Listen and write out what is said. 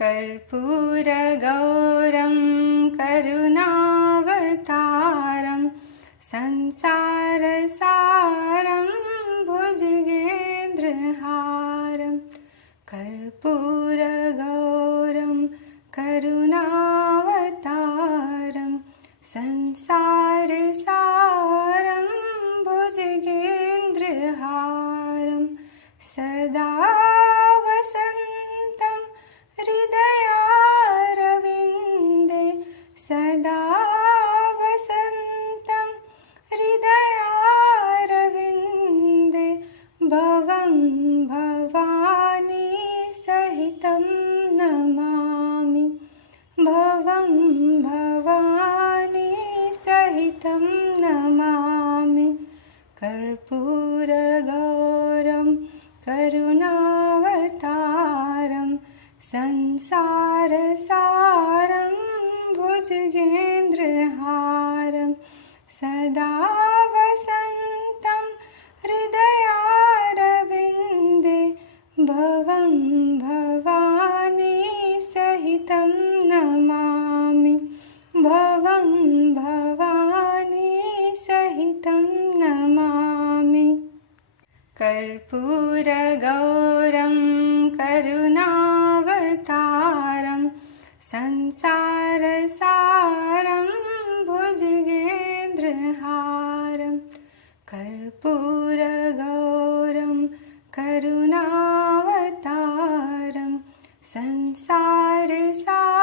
कर्पूरगौरं करुणावतारं संसारसारं भुजगेन्द्रहारं कर्पूरगौरं करुणावतारं संसारसारं भुजगेन्द्रहारं सदा वसन्तं हृदयारविन्दे सदा वसन्तं हृदयारविन्दे भवं भवानी सहितं नमामि भवं भवानी सहितं नमामि कर्पूरगौरं करुणावतारं संसारसारं भुजगेन्द्रहारं सदा वसन्तं हृदयारविन्दे भवं भवानी सहितं नमामि भवं भवानी सहितं नमामि कर्पूरगौरं करुणावतारं संसारसारं भुजगेन्द्रहारं कर्पूरगौरं करुणावतारं संसारसारं